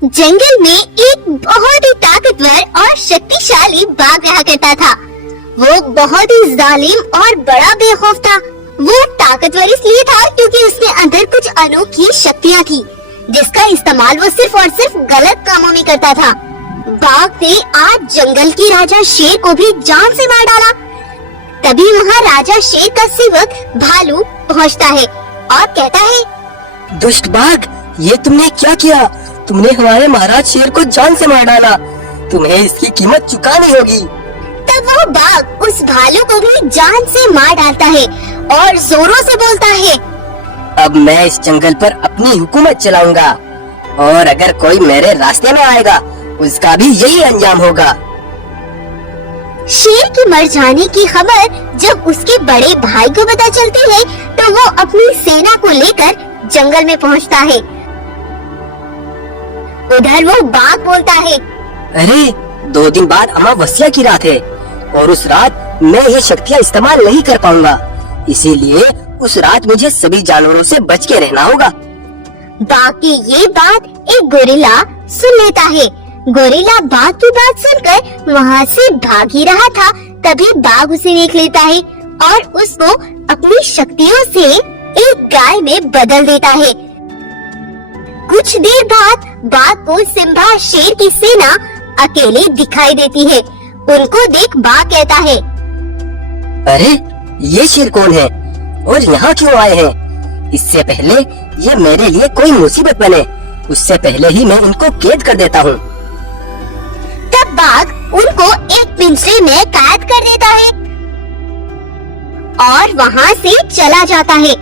जंगल में एक बहुत ही ताकतवर और शक्तिशाली बाघ रहा करता था। वो बहुत ही जालिम और बड़ा बेखौफ था। वो ताकतवर इसलिए था क्योंकि उसके अंदर कुछ अनोखी शक्तियाँ थी, जिसका इस्तेमाल वो सिर्फ और सिर्फ गलत कामों में करता था। बाघ ने आज जंगल के राजा शेर को भी जान से मार डाला। तभी वहाँ राजा शेर का सेवक भालू पहुँचता है और कहता है, दुष्ट बाघ, ये तुमने क्या किया? तुमने हमारे महाराज शेर को जान से मार डाला। तुम्हें इसकी कीमत चुकानी होगी। तब वो बाघ उस भालू को भी जान से मार डालता है और जोरों से बोलता है, अब मैं इस जंगल पर अपनी हुकूमत चलाऊंगा और अगर कोई मेरे रास्ते में आएगा उसका भी यही अंजाम होगा। शेर के मर जाने की खबर जब उसके बड़े भाई को पता चलती है तो वो अपनी सेना को लेकर जंगल में पहुंचता है। उधर वो बाघ बोलता है, अरे 2 दिन बाद अमावस्या की रात है और उस रात मैं ये शक्तियाँ इस्तेमाल नहीं कर पाऊंगा, इसीलिए उस रात मुझे सभी जानवरों से बच के रहना होगा। बाघ की ये बात एक गोरिल्ला सुन लेता है। गोरिल्ला बाघ की बात सुनकर वहाँ से भाग ही रहा था। तभी बाघ उसे देख लेता है और उसको अपनी शक्तियों से एक गाय में बदल देता है। कुछ देर बाद बाघ को सिम्बा शेर की सेना अकेले दिखाई देती है। उनको देख बाघ कहता है, अरे ये शेर कौन है और यहाँ क्यों आए हैं? इससे पहले ये मेरे लिए कोई मुसीबत बने, उससे पहले ही मैं इनको कैद कर देता हूँ। तब बाघ उनको एक पिंजरे में कैद कर देता है और वहाँ से चला जाता है।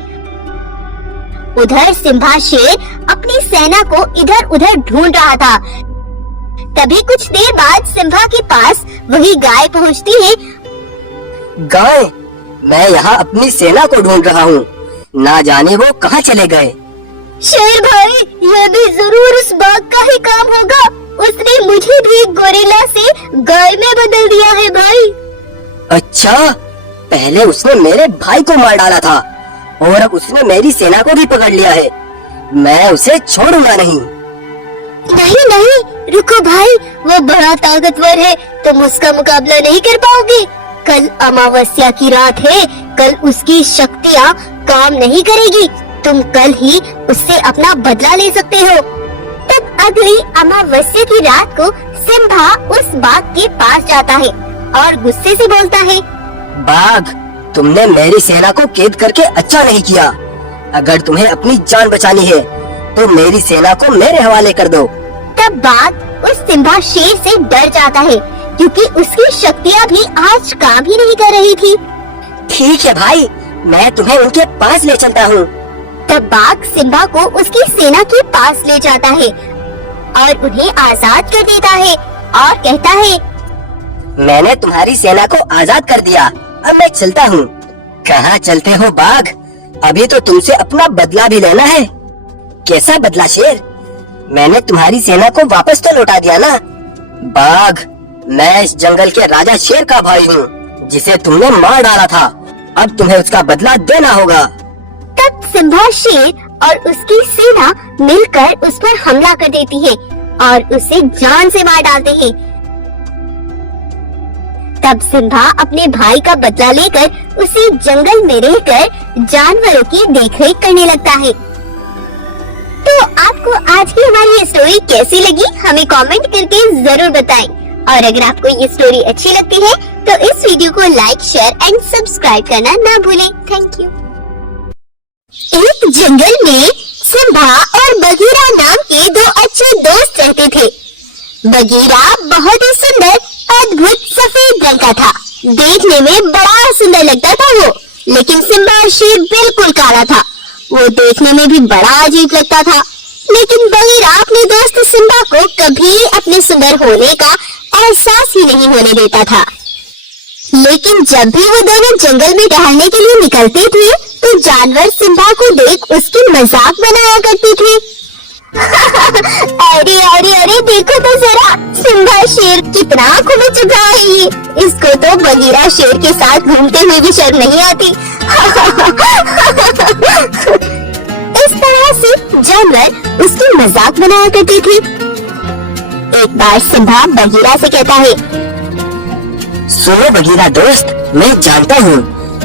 उधर सिम्बा शेर अपनी सेना को इधर उधर ढूंढ रहा था। तभी कुछ देर बाद सिम्बा के पास वही गाय पहुँचती है। गाय, मैं यहाँ अपनी सेना को ढूंढ रहा हूँ, ना जाने वो कहाँ चले गए। शेर भाई, ये भी जरूर उस बाघ का ही काम होगा। उसने मुझे भी गोरिल्ला से गाय में बदल दिया है भाई। अच्छा, पहले उसने मेरे भाई को मार डाला था और अब उसने मेरी सेना को भी पकड़ लिया है। मैं उसे छोड़ूंगा नहीं। नहीं नहीं, रुको भाई, वो बड़ा ताकतवर है, तुम उसका मुकाबला नहीं कर पाओगे। कल अमावस्या की रात है, कल उसकी शक्तियाँ काम नहीं करेगी। तुम कल ही उससे अपना बदला ले सकते हो। तब अगली अमावस्या की रात को सिम्बा उस बाघ के पास जाता है और गुस्से से बोलता है, बाघ, तुमने मेरी सेना को कैद करके अच्छा नहीं किया। अगर तुम्हें अपनी जान बचानी है तो मेरी सेना को मेरे हवाले कर दो। तब बाघ उस सिम्बा शेर से डर जाता है क्योंकि उसकी शक्तियाँ भी आज काम ही नहीं कर रही थी। ठीक है भाई, मैं तुम्हें उनके पास ले चलता हूँ। तब बाघ सिम्बा को उसकी सेना के पास ले जाता है और उन्हें आजाद कर देता है और कहता है, मैंने तुम्हारी सेना को आजाद कर दिया, अब मैं चलता हूँ। कहाँ चलते हो बाघ? अभी तो तुमसे अपना बदला भी लेना है। कैसा बदला शेर? मैंने तुम्हारी सेना को वापस तो लौटा दिया ना। बाघ, मैं इस जंगल के राजा शेर का भाई हूँ, जिसे तुमने मार डाला था। अब तुम्हें उसका बदला देना होगा। तब सिम्बा शेर और उसकी सेना मिलकर उस पर हमला कर देती है और उसे जान से मार डालते हैं। तब सिम्बा अपने भाई का बदला लेकर उसी जंगल में रहकर जानवरों की देखरेख करने लगता है। तो आपको आज की हमारी ये स्टोरी कैसी लगी, हमें कमेंट करके जरूर बताएं। और अगर आपको ये स्टोरी अच्छी लगती है तो इस वीडियो को लाइक, शेयर एंड सब्सक्राइब करना ना भूलें। Thank you. एक जंगल में सिम्बा और बगीरा नाम के 2 अच्छे दोस्त रहते थे। बगीरा बहुत ही सुंदर, अद्भुत सफेद रंग का था। देखने में बड़ा सुंदर लगता था वो, लेकिन सिम्बा शेर बिल्कुल काला था। वो देखने में भी बड़ा अजीब लगता था। लेकिन बगीरा अपने दोस्त सिम्बा को कभी अपने सुंदर होने का एहसास ही नहीं होने देता था। लेकिन जब भी वो दोनों जंगल में टहलने के लिए निकलते थे तो जानवर सिम्बा को देख उसकी मजाक बनाया करते थे। अरे अरे अरे, देखो तो जरा, सिम्बा शेर कितना आंखों में चुभ रहा है ये। इसको तो बगीरा शेर के साथ घूमते हुए भी शर्म नहीं आती। इस तरह से जानवर उसकी मजाक बनाया करते थे। एक बार सिम्बा बगीरा से कहता है, सुनो बगीरा दोस्त, मैं जानता हूँ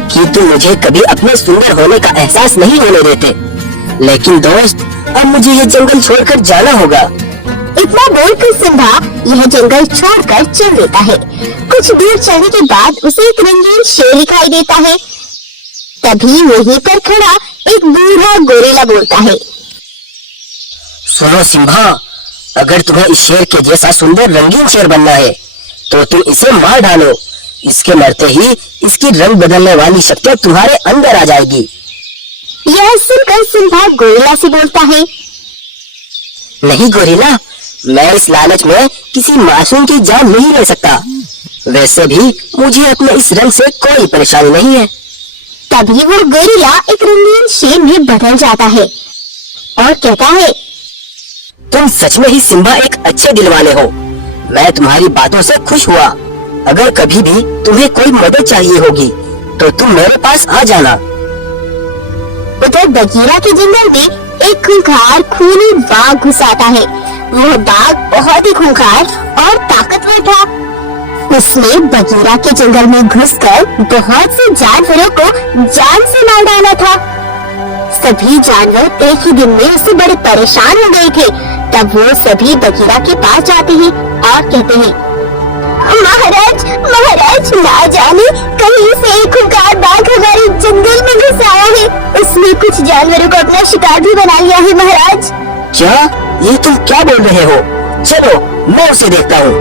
कि तुम मुझे कभी अपने सुंदर होने का एहसास नहीं होने देते, लेकिन दोस्त अब मुझे ये जंगल छोड़कर जाना होगा। इतना बोलकर सिम्बा यह जंगल छोड़कर चल देता है। कुछ दूर चलने के बाद उसे एक रंगीन शेर दिखाई देता है। तभी वहीं पर खड़ा एक बूढ़ा गोरिल्ला बोलता है, सुनो सिम्बा, अगर तुम्हें इस शेर के जैसा सुंदर रंगीन शेर बनना है तो तुम इसे मार डालो। इसके मरते ही इसकी रंग बदलने वाली शक्ति तुम्हारे अंदर आ जाएगी। यह सुनकर सिम्बा गोरिल्ला से बोलता है, नहीं गोरिल्ला, मैं इस लालच में किसी मासूम की जान नहीं ले सकता। वैसे भी मुझे अपने इस रंग से कोई परेशानी नहीं है। तभी वो गोरिल्ला एक रंगीन शेर में बदल जाता है और कहता है, तुम सच में ही सिम्बा एक अच्छे दिल वाले हो। मैं तुम्हारी बातों से खुश हुआ। अगर कभी भी तुम्हें कोई मदद चाहिए होगी तो तुम मेरे पास आ जाना। उधर बगीरा के जंगल में एक खूंखार खूनी बाघ घुस आता है। वह बाघ बहुत ही खूंखार और ताकतवर था। उसने बगीरा के जंगल में घुसकर बहुत से जानवरों को जान से मार डाला था। सभी जानवर एक ही दिन में उससे बड़े परेशान हो गए थे। तब वो सभी बगीरा के पास जाते हैं और कहते हैं, महाराज महाराज, ना जाने कहीं से एक खूंखार बाघ हमारे जंगल में घुस आया है। उसने कुछ जानवरों को अपना शिकार भी बना लिया है महाराज। क्या? ये तुम क्या बोल रहे हो? चलो मैं उसे देखता हूँ।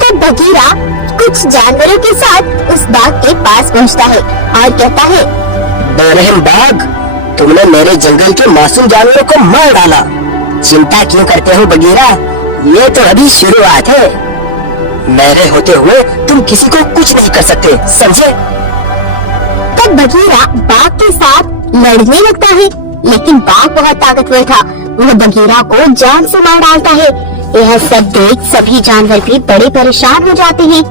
तब बगीरा कुछ जानवरों के साथ उस बाघ के पास पहुँचता है और कहता है, बेरहम बाघ, तुमने मेरे जंगल के मासूम जानवरों को मार डाला। चिंता क्यों करते हो बगीरा? ये तो अभी शुरुआत है। मेरे होते हुए तुम किसी को कुछ नहीं कर सकते, समझे? तब बगीरा बाघ के साथ लड़ने लगता है, लेकिन बाघ बहुत ताकतवर था। वह बगीरा को जान से मार डालता है। यह सब देख सभी जानवर भी बड़े परेशान हो जाते हैं।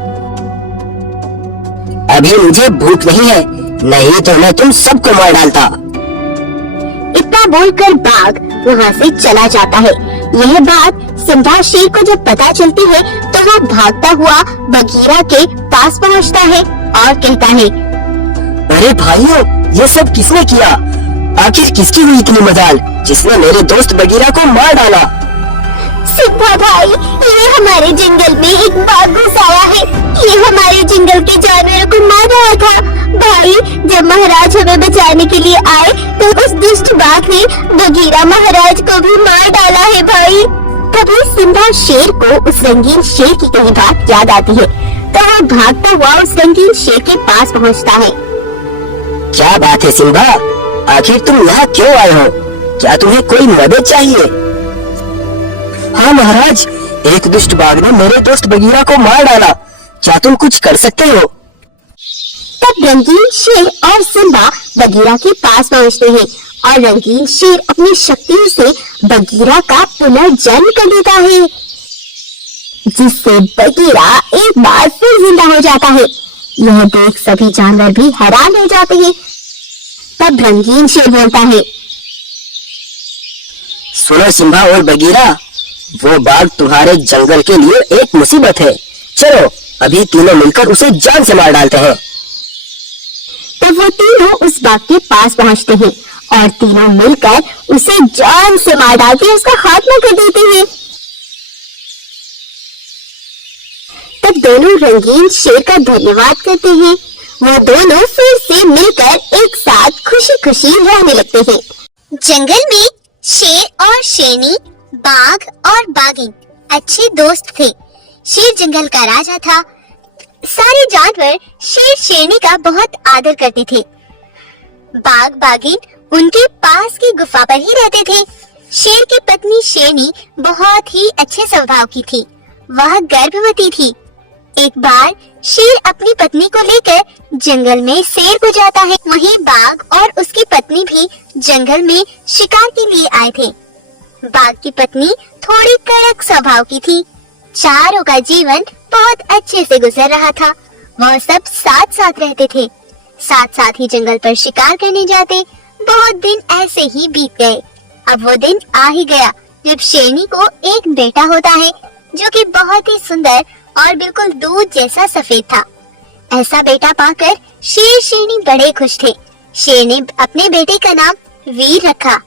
अभी मुझे भूख नहीं है, नहीं तो मैं तुम सबको मार डालता। इतना बोलकर बाघ वहाँ से चला जाता है। यह बात सिम्बा शेर को जब पता चलती है तो वह भागता हुआ बगीरा के पास पहुँचता है और कहता है, अरे भाइयों, ये सब किसने किया? आखिर किसकी हुई इतनी मजाल जिसने मेरे दोस्त बगीरा को मार डाला? सिम्बा भाई, ये हमारे जंगल में एक बाघ घुस आया है। ये हमारे जंगल के जानवरों को मार रहा था। भाई, जब महाराज हमें बचाने के लिए आए तो उस दुष्ट बाघ ने बगीरा महाराज को भी मार डाला है भाई। तभी सिम्बा शेर को उस रंगीन शेर की कही बात याद आती है तो वह भागता हुआ उस रंगीन शेर के पास पहुँचता है। क्या बात है सिम्बा, आखिर तुम यहाँ क्यों आए हो? क्या तुम्हें कोई मदद चाहिए? हाँ महाराज, एक दुष्ट बाघ ने मेरे दोस्त बगीरा को मार डाला। क्या तुम कुछ कर सकते हो? तब रंगीन शेर और सिम्बा बगीरा के पास पहुँचते हैं और रंगीन शेर अपनी शक्तियों से बगीरा का पुनर्जन्म कर देता है, जिससे बगीरा एक बार फिर जिंदा हो जाता है। यह देख सभी जानवर भी हैरान हो जाते हैं। तब रंगीन शेर बोलता है, सुनो सिम्बा और बगीरा, वो बाघ तुम्हारे जंगल के लिए एक मुसीबत है। चलो अभी तीनों मिलकर उसे जान से मार डालते हैं। तब वो तीनों उस बाघ के पास पहुँचते हैं और तीनों मिलकर उसे जान से मार डालते उसका खात्मा कर देते हैं। तब दोनों रंगीन शेर का धन्यवाद करते हैं। वो दोनों फिर से मिलकर एक साथ खुशी खुशी रहने लगते हैं। जंगल में शेर और शेरनी, बाघ और बाघिन अच्छे दोस्त थे। शेर जंगल का राजा था। सारे जानवर शेर शेरनी का बहुत आदर करते थे। बाघ बाघिन उनके पास की गुफा पर ही रहते थे। शेर की पत्नी शेरनी बहुत ही अच्छे स्वभाव की थी। वह गर्भवती थी। एक बार शेर अपनी पत्नी को लेकर जंगल में सैर को जाता है। वहीं बाघ और उसकी पत्नी भी जंगल में शिकार के लिए आए थे। बाघ की पत्नी थोड़ी कड़क स्वभाव की थी। चारों का जीवन बहुत अच्छे से गुजर रहा था। वह सब साथ साथ रहते थे, साथ साथ ही जंगल पर शिकार करने जाते। बहुत दिन ऐसे ही बीत गए। अब वो दिन आ ही गया जब शेरनी को एक बेटा होता है। जो कि बहुत ही सुंदर और बिल्कुल दूध जैसा सफेद था। ऐसा बेटा पाकर शेर शेरनी बड़े खुश थे। शेर ने अपने बेटे का नाम वीर रखा।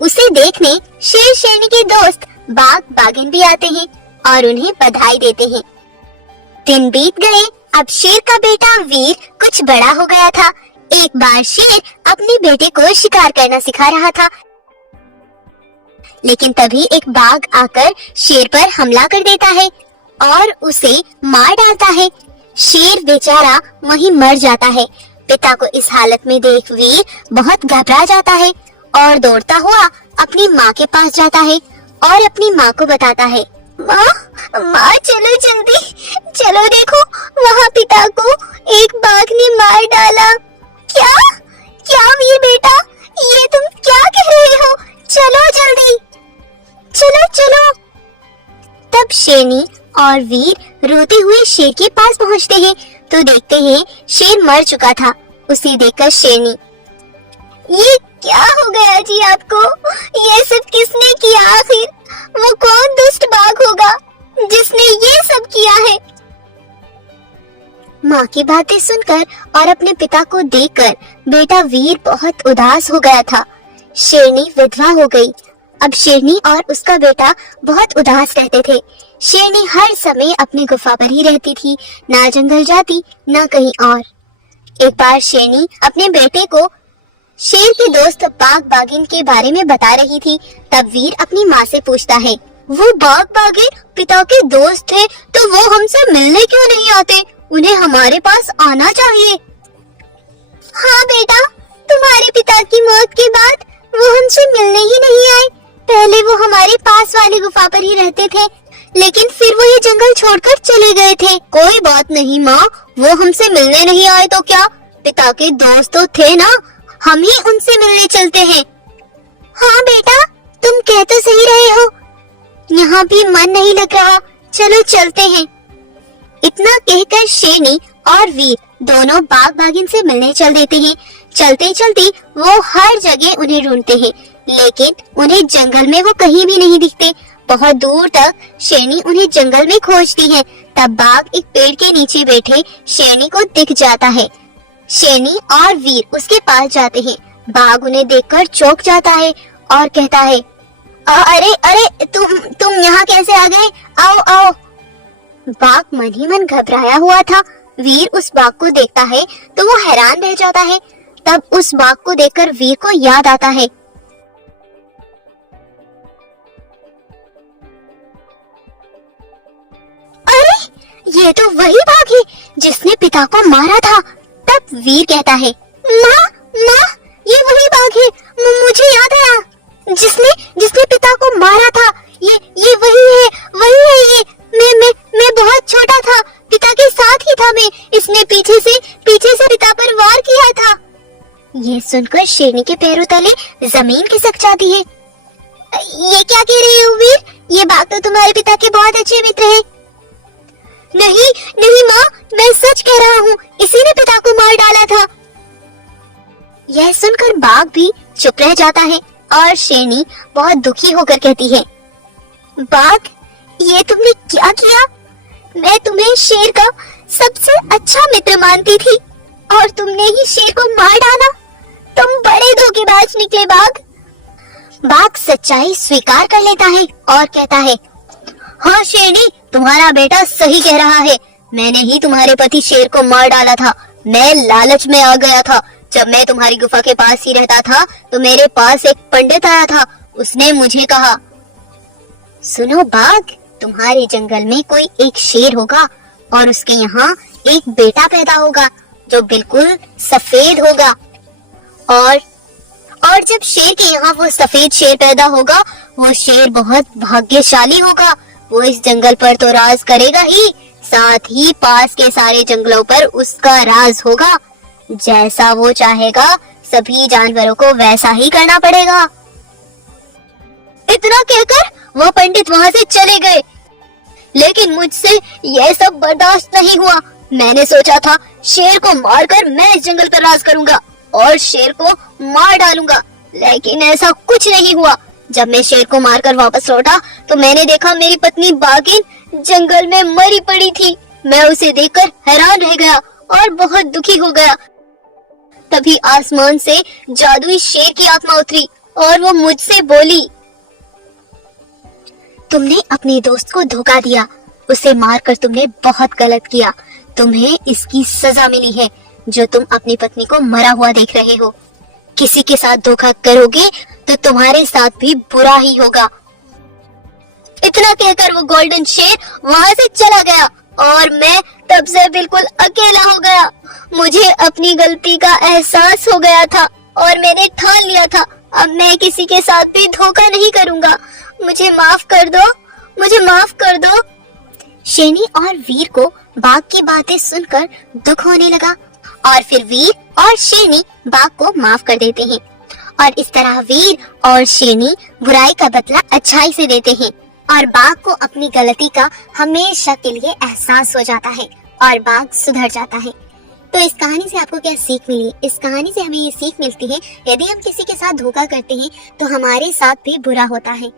उसे देखने शेर शेरनी के दोस्त बाघ बाघिन भी आते हैं और उन्हें बधाई देते हैं। दिन बीत गए। अब शेर का बेटा वीर कुछ बड़ा हो गया था। एक बार शेर अपने बेटे को शिकार करना सिखा रहा था, लेकिन तभी एक बाघ आकर शेर पर हमला कर देता है और उसे मार डालता है। शेर बेचारा वहीं मर जाता है। पिता को इस हालत में देख वीर बहुत घबरा जाता है और दौड़ता हुआ अपनी माँ के पास जाता है और अपनी माँ को बताता है, माँ माँ चलो जल्दी, चलो देखो वहाँ पिता को एक बाघ ने मार डाला। क्या क्या वीर बेटा, ये तुम क्या कह रहे हो? चलो जल्दी, चलो चलो। तब शेरनी और वीर रोते हुए शेर के पास पहुँचते हैं तो देखते हैं शेर मर चुका था। उसे देखकर शेरनी, ये क्या हो गया जी आपको? ये सब किसने किया? आखिर वो कौन दुष्ट बाघ होगा जिसने ये सब किया है? माँ की बातें सुनकर और अपने पिता को देखकर बेटा वीर बहुत उदास हो गया था। शेरनी विधवा हो गई। अब शेरनी और उसका बेटा बहुत उदास रहते थे। शेरनी हर समय अपनी गुफा पर ही रहती थी, ना जंगल जाती ना कहीं और। एक बार शेरनी अपने बेटे को शेर के दोस्त बाघ बाघिन के बारे में बता रही थी। तब वीर अपनी माँ से पूछता है, वो बाघ बाघिन पिता के दोस्त थे तो वो हमसे मिलने क्यों नहीं आते? उन्हें हमारे पास आना चाहिए। हाँ बेटा, तुम्हारे पिता की मौत के बाद वो हमसे मिलने ही नहीं आए। पहले वो हमारे पास वाली गुफा पर ही रहते थे, लेकिन फिर वो ये जंगल छोड़कर चले गए थे। कोई बात नहीं माँ, वो हमसे मिलने नहीं आए तो क्या, पिता के दोस्त तो थे ना, हम ही उनसे मिलने चलते हैं। हाँ बेटा, तुम कह तो सही रहे हो, यहाँ भी मन नहीं लग रहा, चलो चलते हैं। इतना कहकर शेरनी और वीर दोनों बाघ बाघिन से मिलने चल देते हैं। चलते चलते वो हर जगह उन्हें ढूंढते हैं, लेकिन उन्हें जंगल में वो कहीं भी नहीं दिखते। बहुत दूर तक शेरनी उन्हें जंगल में खोजती है। तब बाघ एक पेड़ के नीचे बैठे शेरनी को दिख जाता है। शेरनी और वीर उसके पास जाते हैं। बाघ उन्हें देखकर चौंक जाता है और कहता है, अरे अरे तुम यहाँ कैसे आ गए? आओ आओ। बाघ मन ही मन घबराया हुआ था। वीर उस बाघ को देखता है तो वो हैरान रह जाता है। तब उस बाघ को देखकर वीर को याद आता है, अरे ये तो वही बाघ है जिसने पिता को मारा था। तब वीर कहता है, माँ माँ, ये वही बाघ है, मुझे याद आया, जिसने पिता को मारा था। ये वही है ये। मैं बहुत छोटा था, पिता के साथ ही था मैं। इसने पीछे से पिता पर वार किया था। ये सुनकर शेरनी के पैरों तले जमीन खिसक जाती है। ये क्या कह रही हो वीर? ये बाघ तो तुम्हारे पिता के बहुत अच्छे मित्र हैं। नहीं नहीं माँ, मैं सच कह रहा हूँ, इसी ने पिता को मार डाला था। यह सुनकर बाघ भी चुप रह जाता है और शेरनी बहुत दुखी होकर कहती है, बाघ, ये तुमने क्या किया? मैं तुम्हें शेर का सबसे अच्छा मित्र मानती थी और तुमने ही शेर को मार डाला। तुम बड़े धोखेबाज निकले बाघ। बाघ सच्चाई स्वीकार कर लेता है और कहता है, हाँ शेरनी, तुम्हारा बेटा सही कह रहा है। मैंने ही तुम्हारे पति शेर को मार डाला था। मैं लालच में आ गया था। जब मैं तुम्हारी गुफा के पास ही रहता था तो मेरे पास एक पंडित आया था। उसने मुझे कहा, सुनो बाघ, तुम्हारे जंगल में कोई एक शेर होगा और उसके यहाँ एक बेटा पैदा होगा जो बिल्कुल सफेद होगा। और जब शेर के यहाँ वो सफेद शेर पैदा होगा, वो शेर बहुत भाग्यशाली होगा। वो इस जंगल पर तो राज करेगा ही, साथ ही पास के सारे जंगलों पर उसका राज होगा। जैसा वो चाहेगा सभी जानवरों को वैसा ही करना पड़ेगा। इतना कहकर वो पंडित वहाँ से चले गए, लेकिन मुझसे यह सब बर्दाश्त नहीं हुआ। मैंने सोचा था शेर को मारकर मैं इस जंगल पर राज करूंगा और शेर को मार डालूंगा, लेकिन ऐसा कुछ नहीं हुआ। जब मैं शेर को मारकर वापस लौटा तो मैंने देखा मेरी पत्नी बागिन जंगल में मरी पड़ी थी। मैं उसे देखकर हैरान रह गया और बहुत दुखी हो गया। तभी आसमान से जादुई शेर की आत्मा उतरी और वो मुझसे बोली, तुमने अपने दोस्त को धोखा दिया, उसे मारकर तुमने बहुत गलत किया। तुम्हें इसकी सजा मिली है जो तुम अपनी पत्नी को मरा हुआ देख रहे हो। किसी के साथ धोखा करोगे तो तुम्हारे साथ भी बुरा ही होगा। इतना कहकर वो गोल्डन शेर वहाँ से चला गया और मैं तब से बिल्कुल अकेला हो गया। मुझे अपनी गलती का एहसास हो गया था और मैंने ठान लिया था अब मैं किसी के साथ भी धोखा नहीं करूँगा। मुझे माफ कर दो, मुझे माफ कर दो। शेरनी और वीर को बाघ की बातें सुनकर दुख होने लगा और फिर वीर और शेरनी बाघ को माफ कर देते हैं और इस तरह वीर और शेरनी बुराई का बदला अच्छाई से देते हैं और बाघ को अपनी गलती का हमेशा के लिए एहसास हो जाता है और बाघ सुधर जाता है। तो इस कहानी से आपको क्या सीख मिली? इस कहानी से हमें ये सीख मिलती है, यदि हम किसी के साथ धोखा करते हैं तो हमारे साथ भी बुरा होता है।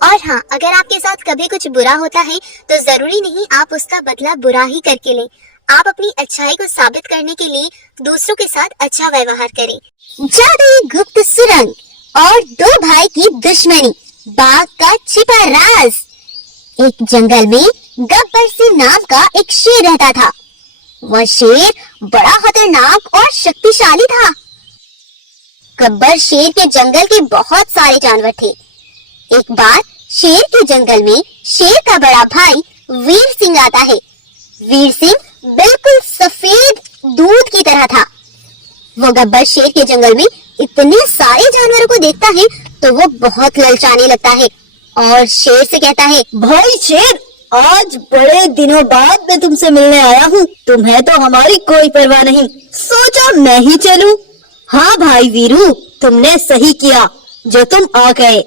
और हाँ, अगर आपके साथ कभी कुछ बुरा होता है तो जरूरी नहीं आप उसका बदला बुरा ही करके लें। आप अपनी अच्छाई को साबित करने के लिए दूसरों के साथ अच्छा व्यवहार करें। जादुई गुप्त सुरंग और दो भाई की दुश्मनी, बाघ का छिपा राज। एक जंगल में गब्बर सिंह नाम का एक शेर रहता था। वह शेर बड़ा खतरनाक और शक्तिशाली था। गब्बर शेर के जंगल के बहुत सारे जानवर थे। एक बार शेर के जंगल में शेर का बड़ा भाई वीर सिंह आता है। वीर सिंह बिल्कुल सफेद दूध की तरह था। वो गब्बर शेर के जंगल में इतने सारे जानवरों को देखता है तो वो बहुत ललचाने लगता है और शेर से कहता है, भाई शेर, आज बड़े दिनों बाद मैं तुमसे मिलने आया हूँ। तुम्हें तो हमारी कोई परवाह नहीं, सोचा मैं ही चलूं। हाँ भाई वीरू, तुमने सही किया जो तुम आ गए।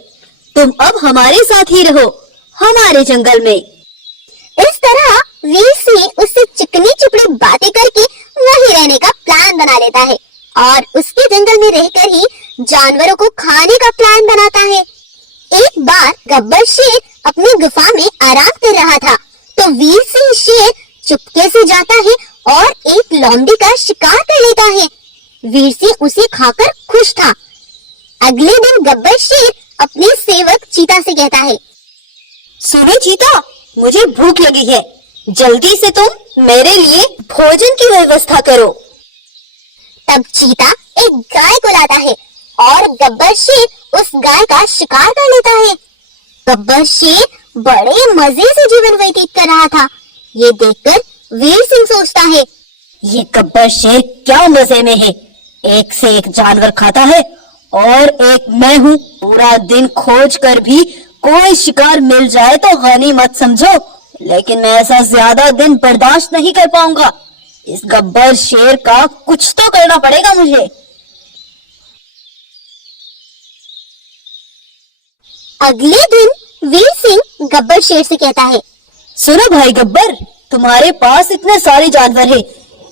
तुम अब हमारे साथ ही रहो हमारे जंगल में। इस तरह वीर सिंह उससे चिकनी चुपड़ी बातें करके वहीं रहने का प्लान बना लेता है और उसके जंगल में रहकर ही जानवरों को खाने का प्लान बनाता है। एक बार गब्बर शेर अपनी गुफा में आराम कर रहा था तो वीर सिंह शेर चुपके से जाता है और एक लोमड़ी का शिकार कर लेता है। वीर सिंह उसे खाकर खुश था। अगले दिन गब्बर शेर अपने सेवक चीता से कहता है, सुनो चीता, मुझे भूख लगी है, जल्दी से तुम मेरे लिए भोजन की व्यवस्था करो। तब चीता एक गाय को लाता है और गब्बर शेर उस गाय का शिकार कर लेता है। गब्बर शेर बड़े मजे से जीवन व्यतीत कर रहा था। ये देखकर वीर सिंह सोचता है, ये गब्बर शेर क्या मजे में है, एक से एक जानवर खाता है और एक मैं हूँ। पूरा दिन खोज कर भी कोई शिकार मिल जाए तो गनीमत समझो, लेकिन मैं ऐसा ज्यादा दिन बर्दाश्त नहीं कर पाऊंगा। इस गब्बर शेर का कुछ तो करना पड़ेगा मुझे। अगले दिन वीर सिंह गब्बर शेर से कहता है, सुनो भाई गब्बर, तुम्हारे पास इतने सारे जानवर हैं,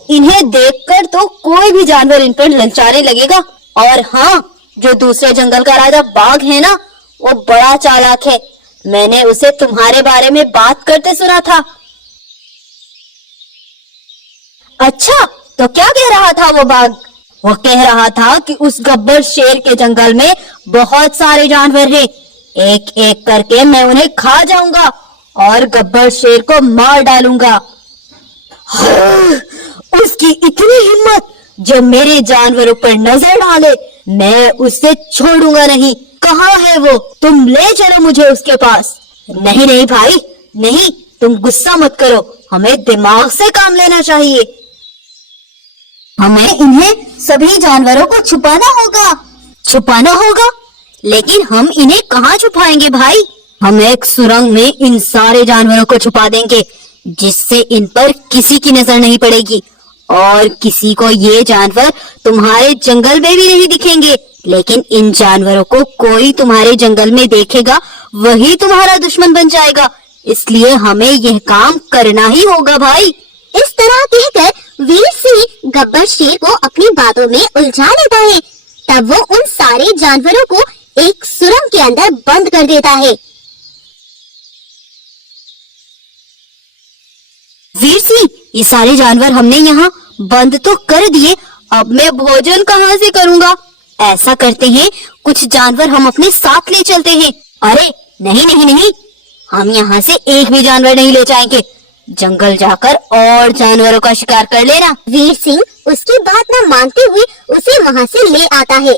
इन्हें देखकर तो कोई भी जानवर इन पर ललचाने लगेगा। और हाँ, जो दूसरे जंगल का राजा बाघ है ना, वो बड़ा चालाक है। मैंने उसे तुम्हारे बारे में बात करते सुना था। अच्छा, तो क्या कह रहा था वो बाघ? वो कह रहा था कि उस गब्बर शेर के जंगल में बहुत सारे जानवर हैं, एक एक करके मैं उन्हें खा जाऊंगा और गब्बर शेर को मार डालूंगा। हाँ, उसकी इतनी हिम्मत, जो मेरे जानवरों पर नजर डाले, मैं उसे छोड़ूंगा नहीं। कहाँ है वो? तुम ले चलो मुझे उसके पास। नहीं नहीं भाई, नहीं, तुम गुस्सा मत करो, हमें दिमाग से काम लेना चाहिए। हमें इन्हें सभी जानवरों को छुपाना होगा। लेकिन हम इन्हें कहाँ छुपाएंगे भाई? हम एक सुरंग में इन सारे जानवरों को छुपा देंगे, जिससे इन पर किसी की नजर नहीं पड़ेगी और किसी को ये जानवर तुम्हारे जंगल में भी नहीं दिखेंगे। लेकिन इन जानवरों को कोई तुम्हारे जंगल में देखेगा, वही तुम्हारा दुश्मन बन जाएगा। इसलिए हमें यह काम करना ही होगा भाई। इस तरह कहकर वीर सिंह गब्बर शेर को अपनी बातों में उलझा लेता है। तब वो उन सारे जानवरों को एक सुरंग के अंदर बंद कर देता है। वीर सिंह, ये सारे जानवर हमने यहाँ बंद तो कर दिए, अब मैं भोजन कहाँ से करूँगा? ऐसा करते हैं, कुछ जानवर हम अपने साथ ले चलते हैं। अरे नहीं नहीं नहीं, हम यहाँ से एक भी जानवर नहीं ले जाएंगे। जंगल जाकर और जानवरों का शिकार कर लेना। वीर सिंह उसकी बात न मानते हुए उसे वहाँ से ले आता है।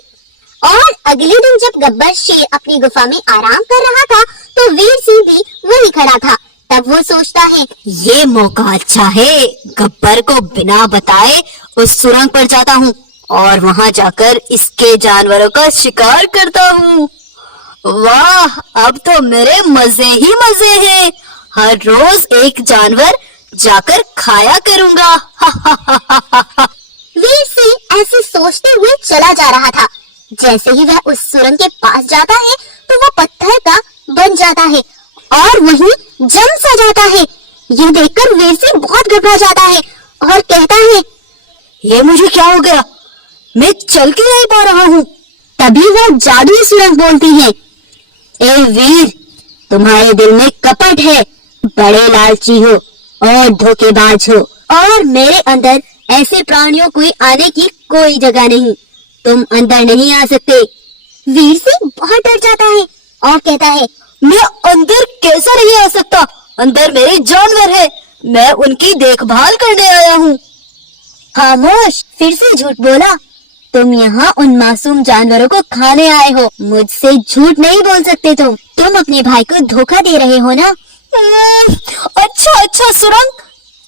और अगले दिन जब गब्बर शेर अपनी गुफा में आराम कर रहा था तो वीर सिंह भी वहीं खड़ा था। तब वो सोचता है, ये मौका अच्छा है, गब्बर को बिना बताए उस सुरंग पर जाता हूँ और वहाँ जाकर इसके जानवरों का शिकार करता हूँ। वाह, अब तो मेरे मजे ही मजे हैं। हर रोज एक जानवर जाकर खाया करूँगा। वीर सिंह ऐसे सोचते हुए चला जा रहा था। जैसे ही वह उस सुरंग के पास जाता है तो वो पत्थर का बन जाता है और वहीं जम सा जाता है। ये देखकर वीर सिंह बहुत घबरा जाता है और कहता है, ये मुझे क्या हो गया? मैं चल के नहीं पा रहा हूँ। तभी वह जादुई सुरंग बोलती है, ए वीर, तुम्हारे दिल में कपट है, बड़े लालची हो और धोखेबाज हो और मेरे अंदर ऐसे प्राणियों को आने की कोई जगह नहीं, तुम अंदर नहीं आ सकते। वीर सिंह बहुत डर जाता है और कहता है, मैं अंदर कैसा नहीं आ सकता? अंदर मेरे जानवर है, मैं उनकी देखभाल करने आया हूँ। खामोश, फिर से झूठ बोला। तुम यहाँ उन मासूम जानवरों को खाने आए हो, मुझसे झूठ नहीं बोल सकते तुम अपने भाई को धोखा दे रहे हो ना। अच्छा सुरंग,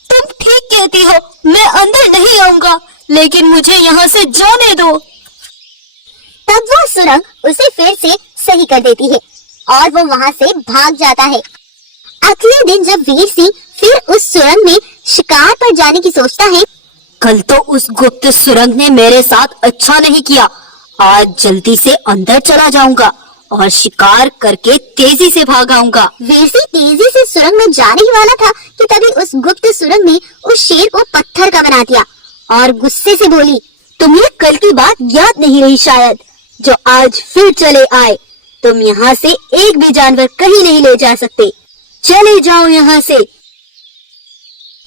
तुम ठीक कहती हो, मैं अंदर नहीं आऊंगा, लेकिन मुझे यहाँ से जाने दो। तब वो सुरंग उसे फिर से सही कर देती है और वो वहाँ से भाग जाता है। अगले दिन जब वीर सिंह फिर उस सुरंग में शिकार पर जाने की सोचता है, कल तो उस गुप्त सुरंग ने मेरे साथ अच्छा नहीं किया, आज जल्दी से अंदर चला जाऊंगा और शिकार करके तेजी से भाग आऊंगा। वीर सिंह तेजी से सुरंग में जाने ही वाला था कि तभी उस गुप्त सुरंग ने उस शेर को पत्थर का बना दिया और गुस्से से बोली, तुम्हें कल की बात याद नहीं रही शायद, जो आज फिर चले आए। तुम यहाँ से एक भी जानवर कहीं नहीं ले जा सकते, चले जाओ यहाँ से।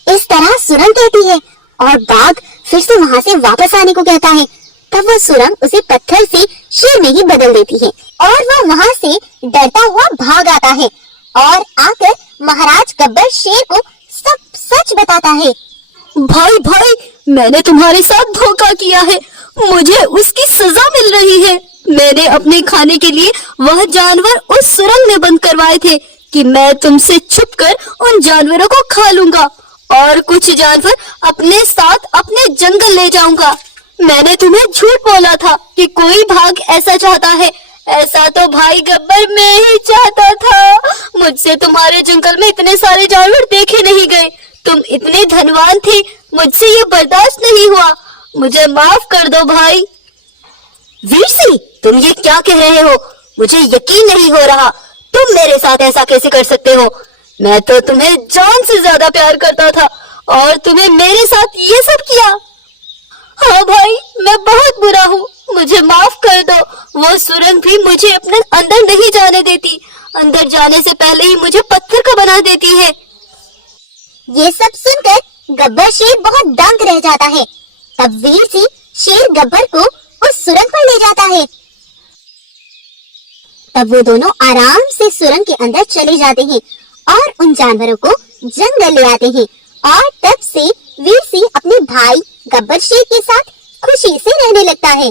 इस तरह सुरंग कहती है और बाघ फिर से वहाँ से वापस आने को कहता है। तब वो सुरंग उसे पत्थर से शेर में ही बदल देती है और वो वहाँ से डरता हुआ भाग आता है और आकर महाराज गब्बर शेर को सब सच बताता है। भाई, मैंने तुम्हारे साथ धोखा किया है, मुझे उसकी सजा मिल रही है। मैंने अपने खाने के लिए वह जानवर उस सुरंग में बंद करवाए थे कि मैं तुमसे छुपकर उन जानवरों को खा लूंगा और कुछ जानवर अपने साथ अपने जंगल ले जाऊंगा। मैंने तुम्हें झूठ बोला था कि कोई भाग ऐसा चाहता है, ऐसा तो भाई गब्बर मैं ही चाहता था। मुझसे तुम्हारे जंगल में इतने सारे जानवर देखे नहीं गए, तुम इतने धनवान थे, मुझसे ये बर्दाश्त नहीं हुआ, मुझे माफ कर दो भाई। वीर सिंह, तुम ये क्या कह रहे हो? मुझे यकीन नहीं हो रहा, तुम मेरे साथ ऐसा कैसे कर सकते हो? मैं तो तुम्हें जान से ज्यादा प्यार करता था और तुम्हें मेरे साथ ये सब किया। हाँ भाई, मैं बहुत बुरा हूँ, मुझे माफ कर दो। वो सुरंग भी मुझे अपने अंदर नहीं जाने देती, अंदर जाने से पहले ही मुझे पत्थर का बना देती है। ये सब सुनकर गब्बर शेर बहुत दंग रह जाता है। तब वीर सिंह शेर गब्बर को उस सुरंग पर ले जाता है। तब वो दोनों आराम से सुरंग के अंदर चले जाते हैं और उन जानवरों को जंगल ले आते हैं और तब से वीर सिंह अपने भाई गब्बर शेर के साथ खुशी से रहने लगता है।